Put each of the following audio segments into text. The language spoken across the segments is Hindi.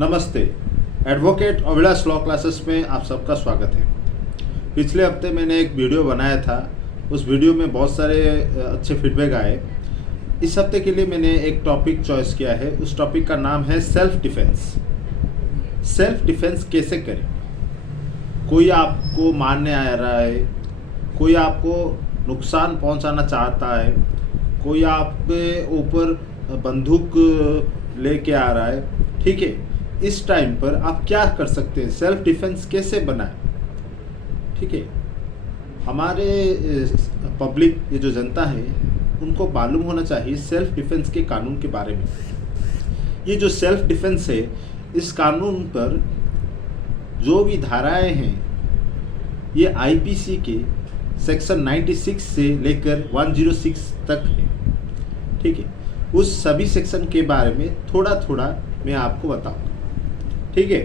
नमस्ते। एडवोकेट अविनाश लॉ क्लासेस में आप सबका स्वागत है। पिछले हफ्ते मैंने एक वीडियो बनाया था, उस वीडियो में बहुत सारे अच्छे फीडबैक आए। इस हफ्ते के लिए मैंने एक टॉपिक चॉइस किया है। उस टॉपिक का नाम है सेल्फ डिफेंस। सेल्फ डिफेंस कैसे करें? कोई आपको मारने आ रहा है, कोई आपको नुकसान पहुंचाना चाहता है, कोई आपके ऊपर बंदूक लेके आ रहा है, ठीक है। इस टाइम पर आप क्या कर सकते हैं? सेल्फ डिफेंस कैसे बनाएं? ठीक है। हमारे पब्लिक, ये जो जनता है, उनको मालूम होना चाहिए सेल्फ डिफेंस के कानून के बारे में। ये जो सेल्फ डिफेंस है, इस कानून पर जो भी धाराएं हैं, ये आईपीसी के सेक्शन 96 से लेकर 106 तक है, ठीक है। उस सभी सेक्शन के बारे में थोड़ा थोड़ा मैं आपको बताऊंगा, ठीक है।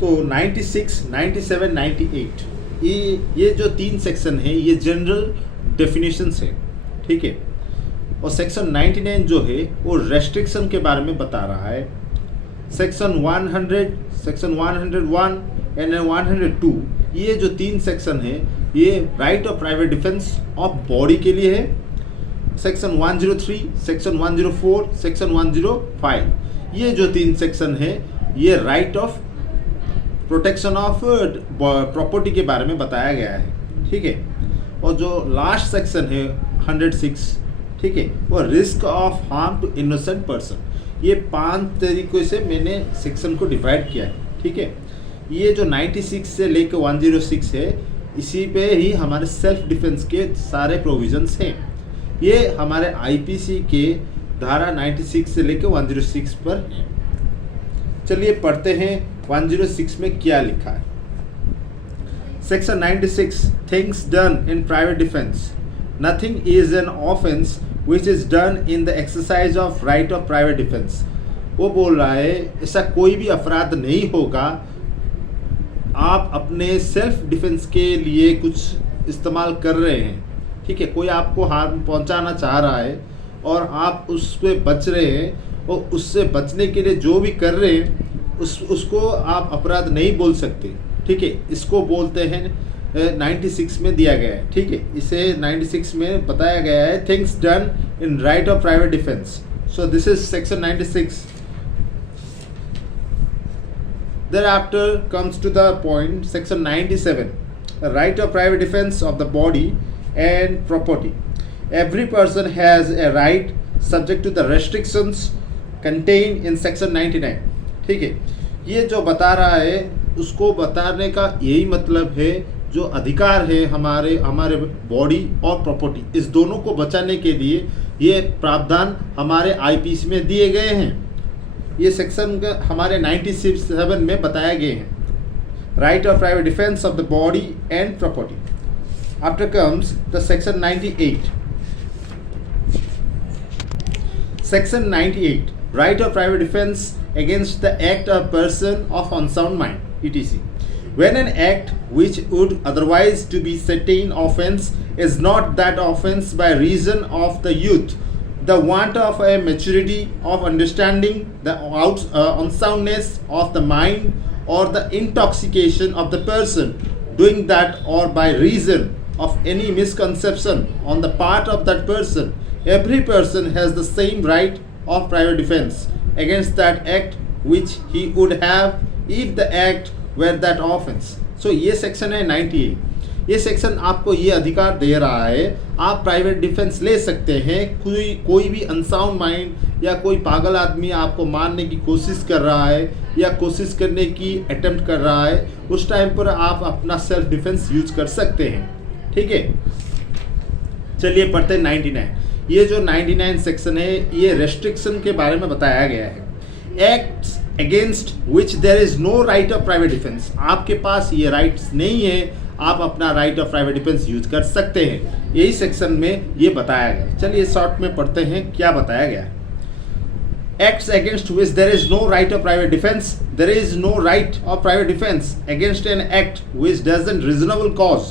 तो 96, 97, 98 ये जो तीन सेक्शन है, ये जनरल डेफिनेशंस है, ठीक है। और सेक्शन 99 जो है वो रेस्ट्रिक्शन के बारे में बता रहा है। सेक्शन 100, सेक्शन 101 एंड 102, ये जो तीन सेक्शन है, ये right of private defence of body के लिए है। सेक्शन 103, सेक्शन 104, सेक्शन 105, ये जो तीन सेक्शन है, ये right of protection of property के बारे में बताया गया है, ठीक है। और जो लास्ट सेक्शन है 106, ठीक है, वो risk of harm to innocent person. ये 5 तरीकों से मैंने सेक्शन को डिवाइड किया है, ठीक है। ये जो 96 से लेकर 106 है, इसी पे ही हमारे सेल्फ डिफेंस के सारे प्रोविजंस हैं। ये हमारे आईपीसी के धारा 96 से लेकर 106 पर है। चलिए पढ़ते हैं 106 में क्या लिखा है। Section 96, things done in private defence. Nothing is an offence which is done in the exercise of right of private defence. वो बोल रहा है ऐसा कोई भी अपराध नहीं होगा, आप अपने सेल्फ डिफेंस के लिए कुछ इस्तेमाल कर रहे हैं, ठीक है। कोई आपको हार्म पहुंचाना चाह रहा है और आप उससे बच रहे हैं, और उससे बचने के लिए जो भी कर रहे हैं उसको आप अपराध नहीं बोल सकते, ठीक है। इसको बोलते हैं 96 में दिया गया है, ठीक है। इसे 96 में बताया गया है things done in right of private defence. So this is section 96। Thereafter comes to the point section 97, the right of private defense of the body and property. Every person has a right subject to the restrictions contained in section 99, ठीक है। ये जो बता रहा है, उसको बताने का यही मतलब है, जो अधिकार है हमारे बॉडी और प्रॉपर्टी, इस दोनों को बचाने के लिए ये प्रावधान हमारे आईपीसी में दिए गए हैं। ये सेक्शन हमारे 97 में बताया गए हैं। Right of private defence of the body and property. After comes the section 98। Section 98, right of private defense against the act of person of unsound mind, etc. When an act which would otherwise to be certain offense is not that offense by reason of the youth, the want of a maturity of understanding, the unsoundness of the mind, or the intoxication of the person doing that, or by reason of any misconception on the part of that person, every person has the same right of private defense against that act which he would have if the act were that offense. So ये सेक्शन है 98। ये सेक्शन आपको ये अधिकार दे रहा है, आप प्राइवेट डिफेंस ले सकते हैं। कोई भी अनसाउंड माइंड या कोई पागल आदमी आपको मारने की कोशिश कर रहा है या कोशिश करने की अटेम्प्ट कर रहा है, उस टाइम पर आप अपना सेल्फ डिफेंस यूज कर सकते हैं, ठीक है। चलिए पढ़ते हैं 99। ये जो 99 सेक्शन है, ये रेस्ट्रिक्शन के बारे में बताया गया है। Acts against which there is no right of private defence. आपके पास ये राइट्स नहीं है, आप अपना right of private defence use कर सकते हैं। यही सेक्शन में ये बताया गया। चलिए शॉर्ट में पढ़ते हैं क्या बताया गया है। Acts against which there is no right of private defense, there is no right of private defense against an act which doesn't reasonable cause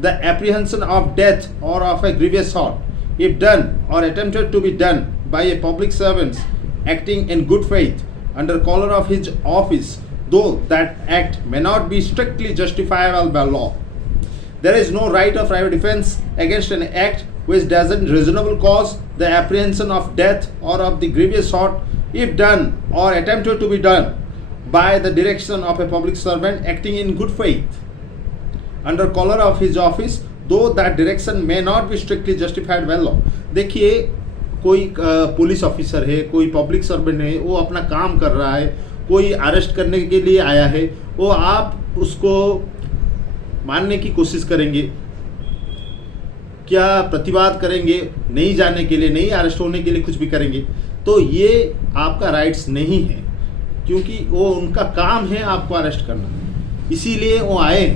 the apprehension of death or of a grievous hurt, if done or attempted to be done by a public servant acting in good faith under color of his office, though that act may not be strictly justifiable by law. There is no right of private defense against an act which doesn't reasonable cause the apprehension of death or of the grievous sort if done or attempted to be done by the direction of a public servant acting in good faith under color of his office, though that direction may not be strictly justified by law. देखिए, कोई पुलिस ऑफिसर है, कोई पब्लिक सर्वेंट है, वो अपना काम कर रहा है, कोई अरेस्ट करने के लिए आया है, वो आप उसको मानने की कोशिश करेंगे, क्या प्रतिवाद करेंगे, नहीं जाने के लिए, नहीं अरेस्ट होने के लिए कुछ भी करेंगे, तो ये आपका राइट्स नहीं है, क्योंकि वो उनका काम है आपको अरेस्ट करना, इसीलिए वो आए।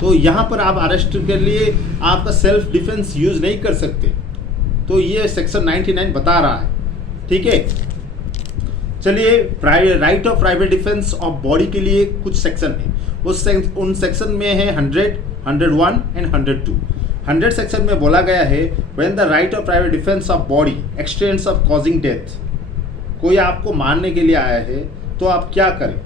तो यहाँ पर आप अरेस्ट के लिए आपका सेल्फ डिफेंस यूज़ नहीं कर सकते। तो ये सेक्शन 99 बता रहा है, ठीक है। चलिए, right of private defence of body के लिए कुछ सेक्शन है, उन सेक्शन में है 100, 101 एंड 102। 100 सेक्शन में बोला गया है, when the right of private defence of body x tends of causing death. कोई आपको मारने के लिए आया है तो आप क्या करें।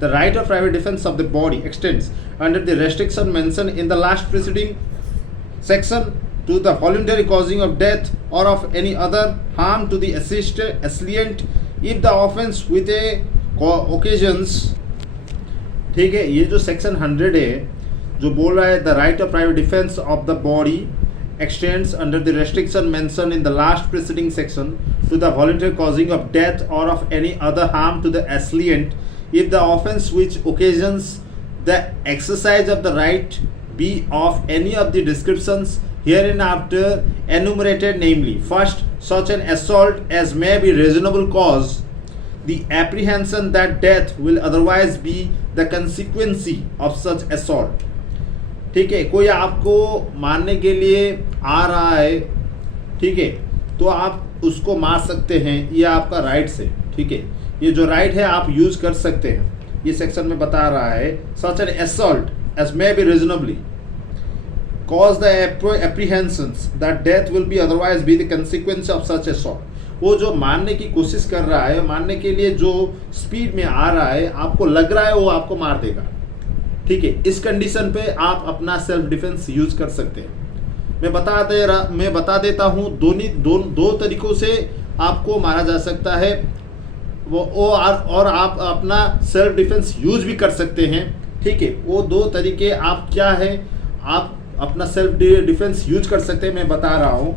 The right of private defence of the body x tends under the restriction mention in the last preceding section to the voluntary causing of death or of any other harm to the assailant if the offense with a occasions। ठीक है, ये जो सेक्शन 100 है जो बोल रहा है the right of private defence of the body extends under the restriction mentioned in the last preceding section to the voluntary causing of death or of any other harm to the assailant if the offense which occasions the exercise of the right be of any of the descriptions hereinafter enumerated, namely, first, such an assault as may be reasonable cause the apprehension that death will otherwise be the consequence of such assault। ठीक है, कोई आपको मारने के लिए आ रहा है, ठीक है, तो आप उसको मार सकते हैं, ये आपका राइट्स है, ठीक है। ये जो राइट है आप यूज कर सकते हैं, ये सेक्शन में बता रहा है। Such an assault as may be reasonably cause the apprehensions that death will be otherwise be the consequence of such assault। वो जो मारने की कोशिश कर रहा है, मारने के लिए जो स्पीड में आ रहा है, आपको लग रहा है वो आपको मार देगा, ठीक है। इस कंडीशन पे आप अपना सेल्फ डिफेंस यूज कर सकते हैं। मैं बता देता हूँ दो तरीकों से आपको मारा जा सकता है और आप अपना सेल्फ डिफेंस यूज भी कर सकते हैं, ठीक है। वो दो तरीके आप क्या है, आप अपना सेल्फ डिफेंस यूज कर सकते हैं, मैं बता रहा हूँ।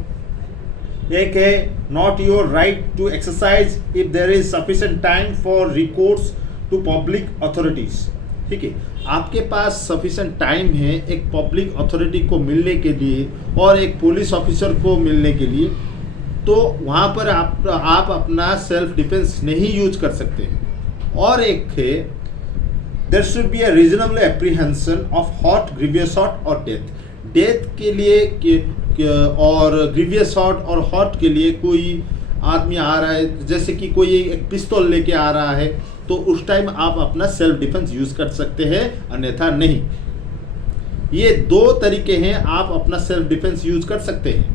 एक है not your right to exercise if there is sufficient time for recourse to public authorities. ठीक है, आपके पास सफिशिएंट टाइम है एक पब्लिक अथॉरिटी को मिलने के लिए और एक पुलिस ऑफिसर को मिलने के लिए, तो वहाँ पर आप अपना सेल्फ डिफेंस नहीं यूज कर सकते हैं। और एक है there should be a reasonable apprehension of hurt grievous hurt और डेथ के लिए और ग्रीवियस हॉट और हॉट के लिए कोई आदमी आ रहा है, जैसे कि कोई एक पिस्तौल लेके आ रहा है, तो उस टाइम आप अपना सेल्फ डिफेंस यूज कर सकते हैं, अन्यथा नहीं। ये दो तरीके हैं आप अपना सेल्फ डिफेंस यूज कर सकते हैं,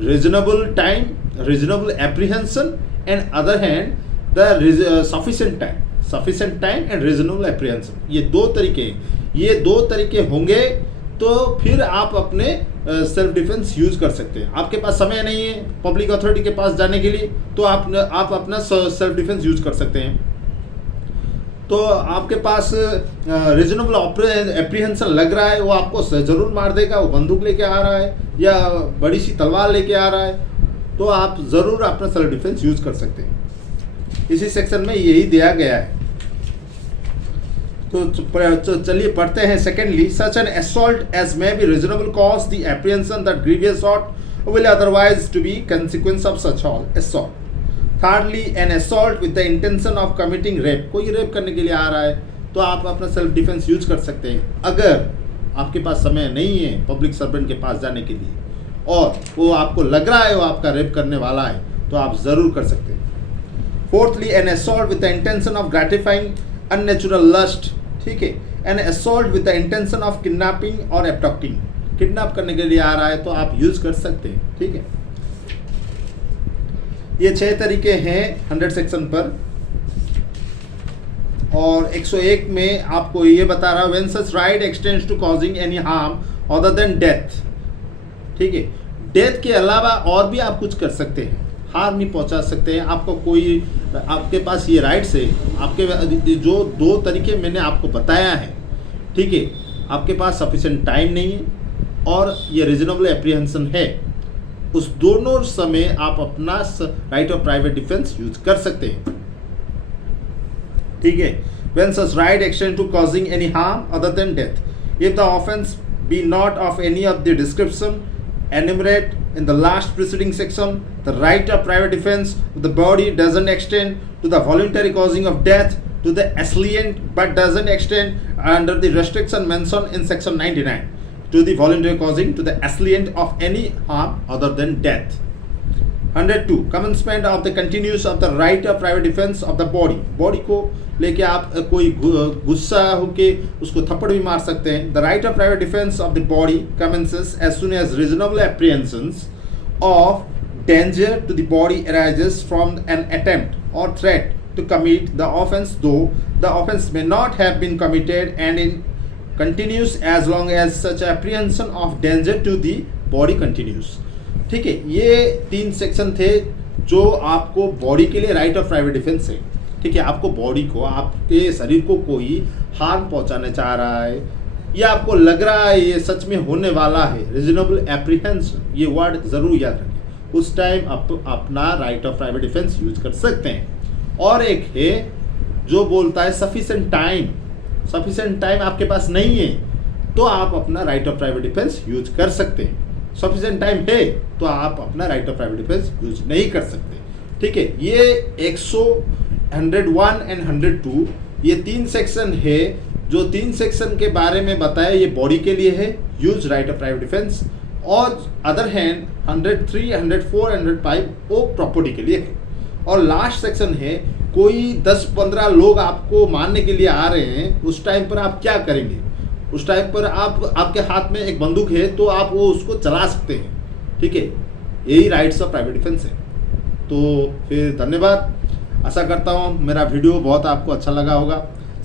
reasonable time, reasonable apprehension and other hand the sufficient time and reasonable apprehension. ये दो तरीके हैं, ये दो तरीके होंगे तो फिर आप अपने सेल्फ डिफेंस यूज कर सकते हैं। आपके पास समय नहीं है पब्लिक अथॉरिटी के पास जाने के लिए, तो आप अपना सेल्फ डिफेंस यूज कर सकते हैं। तो आपके पास रीजनेबल एप्रीहेंशन लग रहा है, वो आपको जरूर मार देगा, वो बंदूक लेके आ रहा है या बड़ी सी तलवार लेके आ रहा है, तो आप ज़रूर अपना सेल्फ डिफेंस यूज कर सकते हैं। इसी सेक्शन में यही दिया गया है। तो चलिए पढ़ते हैं। Secondly, such an assault as may be reasonable cause the apprehension that grievous hurt will otherwise to be consequence of such assault. Thirdly, an assault with the intention of committing rape. कोई रेप करने के लिए आ रहा है तो आप अपना सेल्फ डिफेंस यूज कर सकते हैं। अगर आपके पास समय नहीं है पब्लिक सर्वेंट के पास जाने के लिए और वो आपको लग रहा है वो आपका रेप करने वाला है, तो आप ज़रूर कर सकते हैं। Fourthly, an assault with the intention of gratifying unnatural lust. ठीक है, an assault with the intention of kidnapping और एब्डक्टिंग। किडनैप करने के लिए आ रहा है तो आप यूज कर सकते हैं। ठीक है, ये 6 तरीके हैं 100 सेक्शन पर। और 101 में आपको ये बता रहा है when such right extends to causing any harm other than death. ठीक है, डेथ के अलावा और भी आप कुछ कर सकते हैं, हार्म नहीं पहुंचा सकते हैं। आपको कोई, आपके पास ये राइट्स है, आपके जो 2 तरीके मैंने आपको बताया है, ठीक है, आपके पास सफिशिएंट टाइम नहीं है और ये रीजनेबल एप्रीहेंशन है, उस दोनों समय आप अपना right of private defence use कर सकते हैं। ठीक है, when such right extends to causing any harm other than death, if the offense be not of any of the description enumerated in the last preceding section, the right of private defense of the body doesn't extend to the voluntary causing of death to the assailant, but doesn't extend under the restriction mentioned in section 99 to the voluntary causing to the assailant of any harm other than death. 102 commencement of the continuance of the right of private defense of the body, body को लेके आप कोई गुस्सा होके उसको थप्पड़ भी मार सकते हैं। The right of private defense of the body commences as soon as reasonable apprehensions of danger to the body arises from an attempt or threat to commit the offense, though the offense may not have been committed, and in continues as long as such apprehension of danger to the body continues। ठीक है, ये 3 सेक्शन थे जो आपको बॉडी के लिए राइट ऑफ प्राइवेट डिफेंस है। ठीक है, आपको बॉडी को, आपके शरीर को कोई हार्म पहुंचाना चाह रहा है या आपको लग रहा है ये सच में होने वाला है, रीजनेबल एप्रीहेंशन, ये वर्ड ज़रूर याद रखें, उस टाइम आप अपना right of private defence use कर सकते हैं। और एक है जो बोलता है सफिशिएंट टाइम, सफिशिएंट टाइम आपके पास नहीं है तो आप अपना right of private defence use कर सकते हैं। सफिशिएंट टाइम है तो आप अपना right of private defence use नहीं कर सकते। ठीक है, ये 101 एंड 102 ये 3 सेक्शन है, जो 3 सेक्शन के बारे में बताया ये बॉडी के लिए है, use right of private defence, और अदर हैंड 103, 104, 105 वो प्रॉपर्टी के लिए है। और लास्ट सेक्शन है, कोई 10-15 लोग आपको मारने के लिए आ रहे हैं, उस टाइम पर आप क्या करेंगे। उस टाइम पर आपके हाथ में एक बंदूक है तो आप वो उसको चला सकते हैं। ठीक है, यही राइट्स ऑफ प्राइवेट डिफेंस है। तो फिर धन्यवाद, आशा करता हूँ मेरा वीडियो बहुत आपको अच्छा लगा होगा।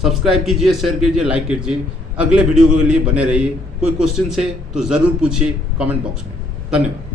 सब्सक्राइब कीजिए, शेयर कीजिए, लाइक कीजिए, अगले वीडियो के लिए बने रहिए। कोई क्वेश्चन है तो ज़रूर पूछिए कमेंट बॉक्स में। धन्यवाद।